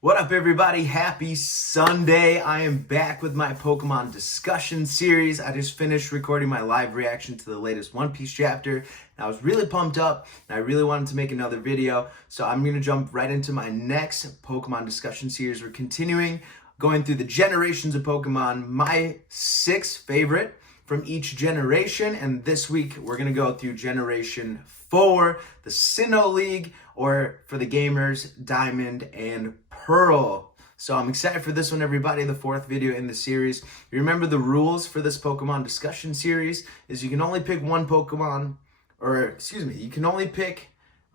What up, everybody? Happy Sunday. I am back with my Pokemon discussion series. I just finished recording my live reaction to the latest One Piece chapter, and I was really pumped up, and I really wanted to make another video, so I'm going to jump right into my next Pokemon discussion series. We're continuing going through the generations of Pokemon, my 6 favorite from each generation, and this week we're going to go through Generation 4, the Sinnoh League, or for the gamers, Diamond and Pearl. So I'm excited for this one, everybody, the 4th video in the series. You remember the rules for this Pokemon discussion series is you can only pick one Pokemon, you can only pick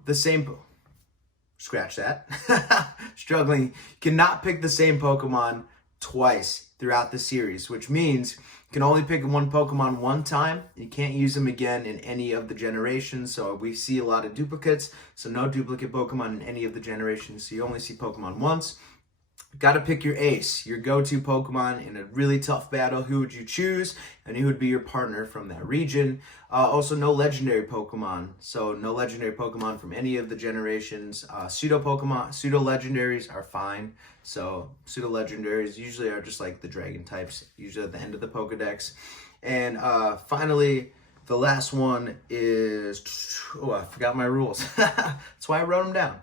the same, scratch that, struggling. You cannot pick the same Pokemon twice throughout the series, which means you can only pick one Pokemon one time. You can't use them again in any of the generations. So we see a lot of duplicates. So no duplicate Pokemon in any of the generations. So you only see Pokemon once. Got to pick your ace, your go-to Pokemon in a really tough battle. Who would you choose? And who would be your partner from that region? Also, no legendary Pokemon. So no legendary Pokemon from any of the generations. Pseudo-legendaries are fine. So pseudo-legendaries usually are just like the dragon types, usually at the end of the Pokedex. And finally, the last one is, I forgot my rules. That's why I wrote them down.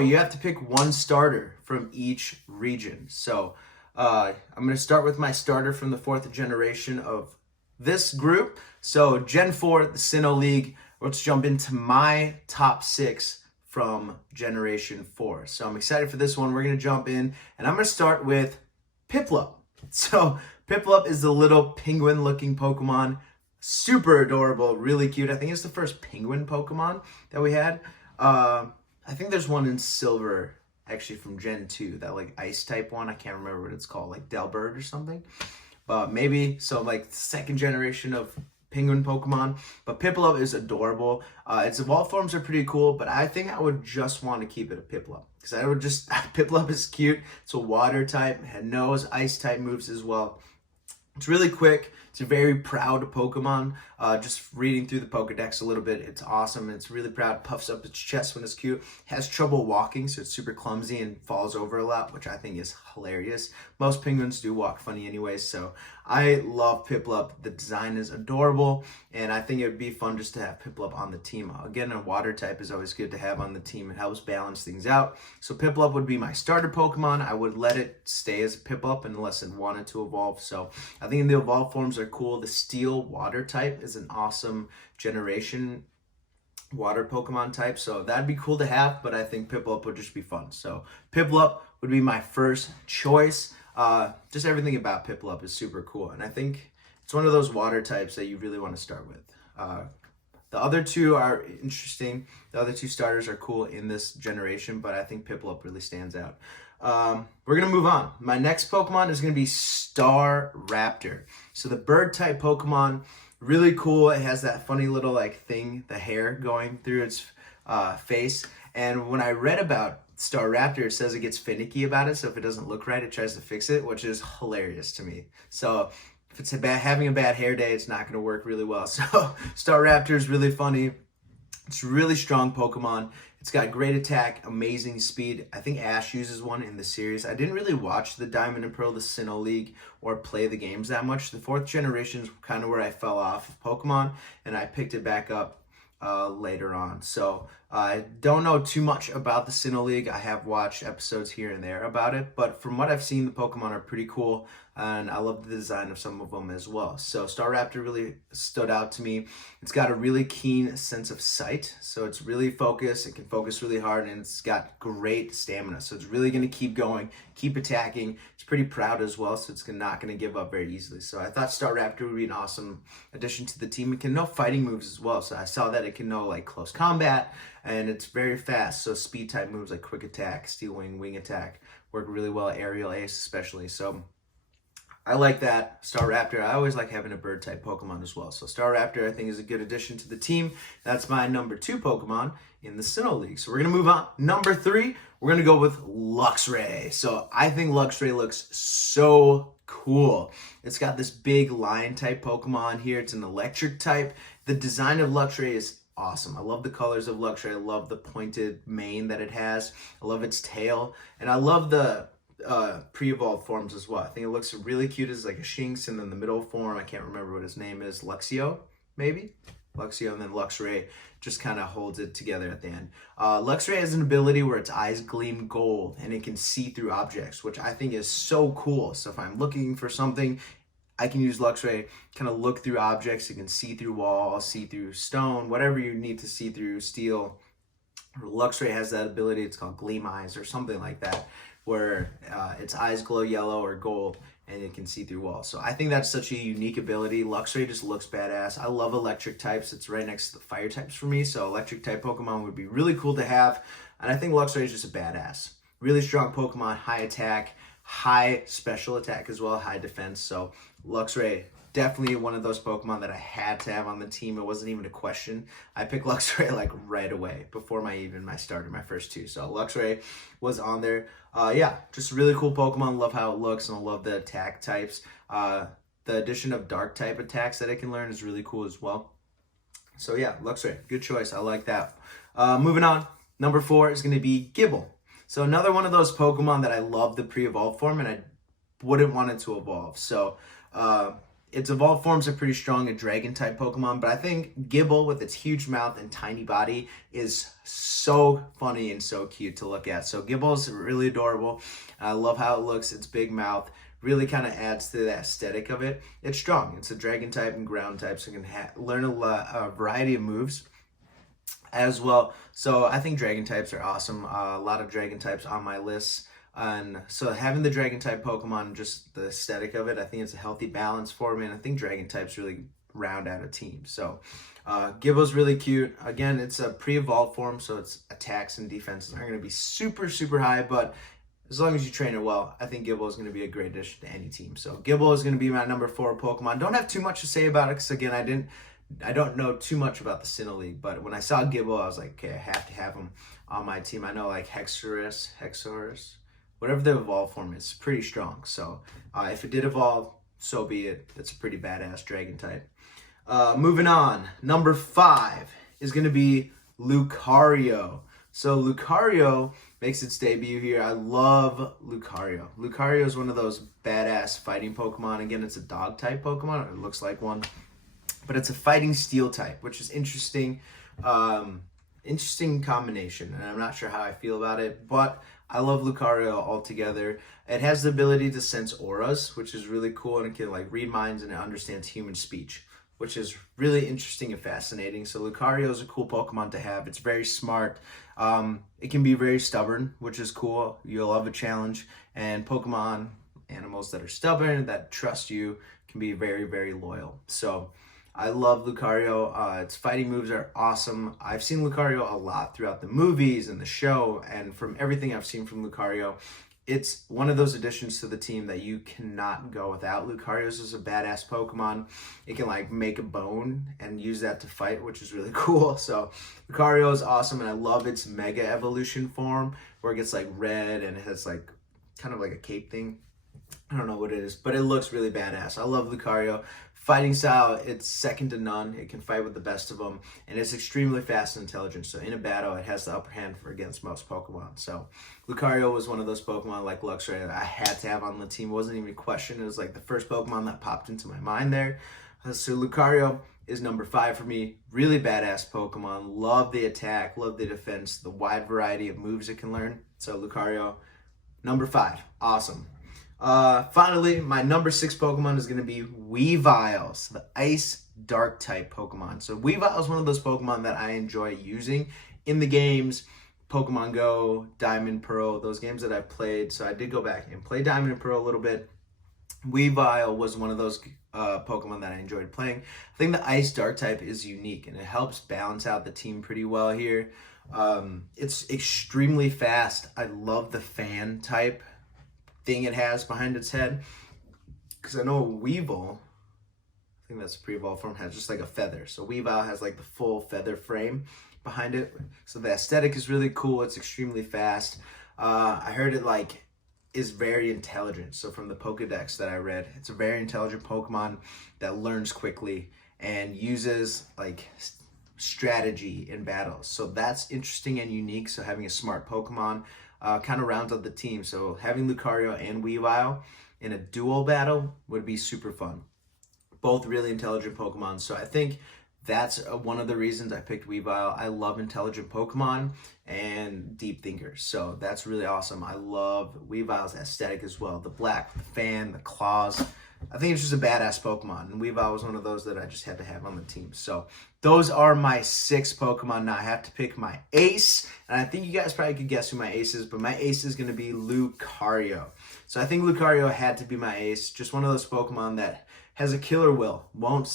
You have to pick one starter from each region. So I'm going to start with my starter from the 4th generation of this group. So Gen 4, the Sinnoh League. Let's jump into my top 6 from Generation 4. So I'm excited for this one. We're going to jump in, and I'm going to start with Piplup. So Piplup is the little penguin-looking Pokemon. Super adorable, really cute. I think it's the first penguin Pokemon that we had. I think there's one in Silver, actually from Gen 2, that like ice type one. I can't remember what it's called, like Delbird or something. But maybe, so like 2nd generation of penguin Pokemon. But Piplup is adorable. Its evolved forms are pretty cool, but I think I would just want to keep it a Piplup. Because Piplup is cute. It's a water type, it knows ice type moves as well. It's really quick. It's a very proud Pokemon. Just reading through the Pokedex a little bit, it's awesome. It's really proud, puffs up its chest when it's cute. Has trouble walking, so it's super clumsy and falls over a lot, which I think is hilarious. Most penguins do walk funny anyways, so I love Piplup. The design is adorable, and I think it would be fun just to have Piplup on the team. Again, a water type is always good to have on the team. It helps balance things out. So Piplup would be my starter Pokemon. I would let it stay as a Piplup unless it wanted to evolve. So I think the evolved forms are cool. The Steel Water type is an awesome generation water Pokemon type, so that'd be cool to have, but I think Piplup would just be fun. So Piplup would be my first choice. Just everything about Piplup is super cool, and I think it's one of those water types that you really want to start with. The other two are interesting. The other two starters are cool in this generation, but I think Piplup really stands out. We're going to move on. My next Pokemon is going to be Staraptor. So the bird type Pokemon, really cool. It has that funny little like thing, the hair going through its face. And when I read about Staraptor, it says it gets finicky about it. So if it doesn't look right, it tries to fix it, which is hilarious to me. So if it's having a bad hair day, it's not going to work really well. So Staraptor is really funny. It's a really strong Pokemon. It's got great attack, amazing speed. I think Ash uses one in the series. I didn't really watch the Diamond and Pearl, the Sinnoh League, or play the games that much. The 4th generation is kind of where I fell off of Pokemon, and I picked it back up later on. So I don't know too much about the Sinnoh League. I have watched episodes here and there about it, but from what I've seen, the Pokemon are pretty cool, and I love the design of some of them as well. So Staraptor really stood out to me. It's got a really keen sense of sight, so it's really focused. It can focus really hard, and it's got great stamina, so it's really going to keep going, keep attacking. It's pretty proud as well, so it's not going to give up very easily. So I thought Staraptor would be an awesome addition to the team. It can know fighting moves as well, so I saw that it can know like close combat, and it's very fast, so speed type moves like quick attack, steel wing, wing attack work really well, aerial ace especially. So I like that. Staraptor, I always like having a bird type Pokemon as well. So Staraptor I think is a good addition to the team. That's my number 2 Pokemon in the Sinnoh League. So we're going to move on. Number 3, we're going to go with Luxray. So I think Luxray looks so cool. It's got this big lion type Pokemon here. It's an electric type. The design of Luxray is awesome. I love the colors of Luxray. I love the pointed mane that it has. I love its tail. And I love the pre-evolved forms as well. I think it looks really cute as like a Shinx, and then the middle form, I can't remember what his name is, Luxio, maybe? Luxio, and then Luxray just kind of holds it together at the end. Luxray has an ability where its eyes gleam gold and it can see through objects, which I think is so cool. So if I'm looking for something, I can use Luxray, kind of look through objects. You can see through walls, see through stone, whatever you need to see through, steel. Luxray has that ability. It's called Gleam Eyes or something like that, where its eyes glow yellow or gold and it can see through walls. So I think that's such a unique ability. Luxray just looks badass. I love electric types. It's right next to the fire types for me. So electric type Pokemon would be really cool to have. And I think Luxray is just a badass. Really strong Pokemon, high attack, high special attack as well, high defense. So Luxray, definitely one of those Pokemon that I had to have on the team. It wasn't even a question. I picked Luxray like right away before my starter, my first two. So Luxray was on there. Yeah, just a really cool Pokemon. Love how it looks, and I love the attack types. The addition of dark type attacks that it can learn is really cool as well. So yeah, Luxray, good choice. I like that. Moving on, number 4 is going to be Gible. So another one of those Pokemon that I love the pre-evolved form, and I wouldn't want it to evolve. So its evolved forms are pretty strong, a dragon type Pokemon, but I think Gible with its huge mouth and tiny body is so funny and so cute to look at. So Gible is really adorable. I love how it looks. Its big mouth really kind of adds to the aesthetic of it. It's strong. It's a dragon type and ground type, so it can learn a variety of moves as well. So I think dragon types are awesome. A lot of dragon types on my list. And so having the dragon type Pokemon, just the aesthetic of it, I think it's a healthy balance for me. And I think dragon types really round out a team. So Gible's really cute. Again, it's a pre-evolved form, so its attacks and defenses aren't going to be super, super high. But as long as you train it well, I think Gible is going to be a great addition to any team. So Gible is going to be my number 4 Pokemon. Don't have too much to say about it because, again, I don't know too much about the Sinnoh League, but when I saw Gible, I was like, okay, I have to have him on my team. I know like Hexorus, whatever the evolved form is, pretty strong. So if it did evolve, so be it. It's a pretty badass dragon type. Moving on, number 5 is going to be Lucario. So Lucario makes its debut here. I love Lucario. Lucario is one of those badass fighting Pokemon. Again, it's a dog type Pokemon, or it looks like one. But it's a fighting steel type, which is interesting. Interesting combination, and I'm not sure how I feel about it, but I love Lucario altogether. It has the ability to sense auras, which is really cool, and it can like read minds, and it understands human speech, which is really interesting and fascinating. So Lucario is a cool Pokemon to have. It's very smart. It can be very stubborn, which is cool. You'll love a challenge, and Pokemon, animals that are stubborn, that trust you, can be very, very loyal. So I love Lucario. Its fighting moves are awesome. I've seen Lucario a lot throughout the movies and the show, and from everything I've seen from Lucario, it's one of those additions to the team that you cannot go without. Lucario's is a badass Pokemon. It can like make a bone and use that to fight, which is really cool. So Lucario is awesome, and I love its Mega Evolution form, where it gets like red and it has like kind of like a cape thing. I don't know what it is, but it looks really badass. I love Lucario. Fighting style, it's second to none. It can fight with the best of them, and it's extremely fast and intelligent. So in a battle, it has the upper hand against most Pokemon. So Lucario was one of those Pokemon like Luxray that I had to have on the team. It wasn't even a question. It was like the first Pokemon that popped into my mind there. So Lucario is number 5 for me. Really badass Pokemon. Love the attack, love the defense, the wide variety of moves it can learn. So Lucario, number 5. Awesome. Finally, my number 6 Pokemon is going to be Weavile, the Ice Dark type Pokemon. So Weavile is one of those Pokemon that I enjoy using in the games, Pokemon Go, Diamond, Pearl, those games that I've played. So I did go back and play Diamond and Pearl a little bit. Weavile was one of those Pokemon that I enjoyed playing. I think the Ice Dark type is unique, and it helps balance out the team pretty well here. It's extremely fast. I love the fan type thing it has behind its head, because I know Weavile, I think that's a pre-evolved form, has just like a feather. So Weavile has like the full feather frame behind it, so the aesthetic is really cool. It's extremely fast. I heard it like is very intelligent. So from the Pokedex that I read, it's a very intelligent Pokemon that learns quickly and uses like strategy in battles. So that's interesting and unique. So having a smart Pokemon kind of rounds out the team. So having Lucario and Weavile in a dual battle would be super fun. Both really intelligent Pokemon. So I think that's one of the reasons I picked Weavile. I love intelligent Pokemon and deep thinkers. So that's really awesome. I love Weavile's aesthetic as well. The black, the fan, the claws. I think it's just a badass Pokemon. And Weavile was one of those that I just had to have on the team. So those are my 6 Pokemon. Now I have to pick my ace. And I think you guys probably could guess who my ace is. But my ace is going to be Lucario. So I think Lucario had to be my ace. Just one of those Pokemon that has a killer will, won't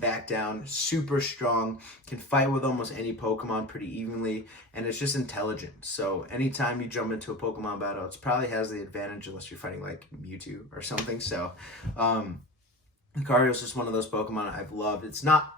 back down, super strong, can fight with almost any Pokemon pretty evenly, and it's just intelligent. So anytime you jump into a Pokemon battle, it probably has the advantage unless you're fighting like Mewtwo or something. So Lucario is just one of those Pokemon I've loved. It's not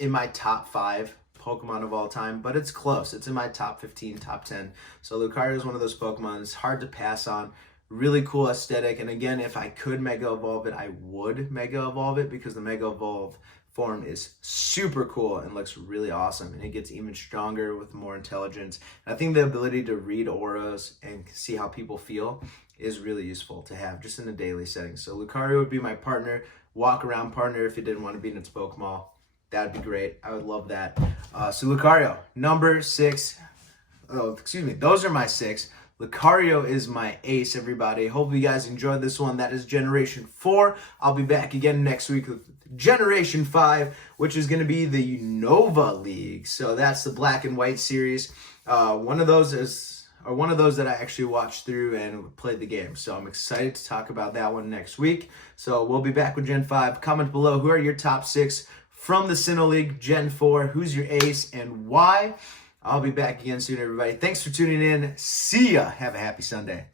in my top 5 Pokemon of all time, but it's close. It's in my top 15, top 10. So Lucario is one of those Pokemon. It's hard to pass on. Really cool aesthetic, and again, if I could Mega Evolve it, I would Mega Evolve it because the Mega Evolve form is super cool and looks really awesome, and it gets even stronger with more intelligence. And I think the ability to read auras and see how people feel is really useful to have just in a daily setting. So Lucario would be my partner, walk around partner if it didn't want to be in its Pokemon. That'd be great. I would love that. So Lucario, number 6. Oh, excuse me. Those are my 6. Lucario is my ace, everybody. Hope you guys enjoyed this one. That is Generation 4. I'll be back again next week with Generation 5, which is going to be the Unova League. So that's the Black and White series. One of those that I actually watched through and played the game. So I'm excited to talk about that one next week. So we'll be back with Gen 5. Comment below who are your top 6 from the Sinnoh League, Gen 4. Who's your ace and why? I'll be back again soon, everybody. Thanks for tuning in. See ya. Have a happy Sunday.